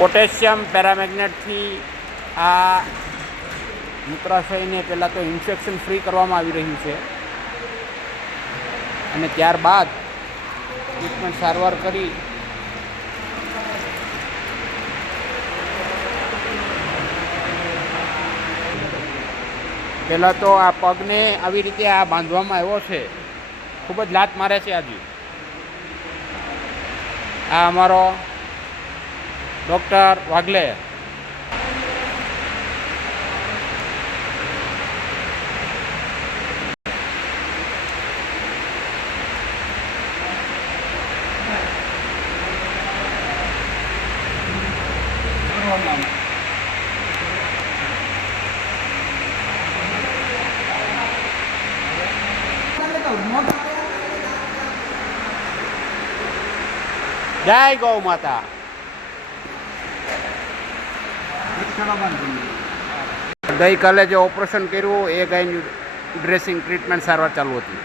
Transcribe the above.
Potassium પેરામેગ્નેટથી આ મૂત્રાશયને પહેલાં તો ઇન્ફેક્શન ફ્રી કરવામાં આવી રહ્યું છે અને ત્યારબાદ ટ્રીટમેન્ટ સારવાર કરી પહેલાં તો આ પગને આવી રીતે આ બાંધવામાં આવ્યો છે. ખૂબ જ લાત મારે છે આજે. આ અમારો ડૉક્ટર વાઘલે. જય ગૌ માતા. ગઈકાલે જે ઓપરેશન કર્યું એ ગાયની ડ્રેસિંગ ટ્રીટમેન્ટ સારવાર ચાલુ હતી.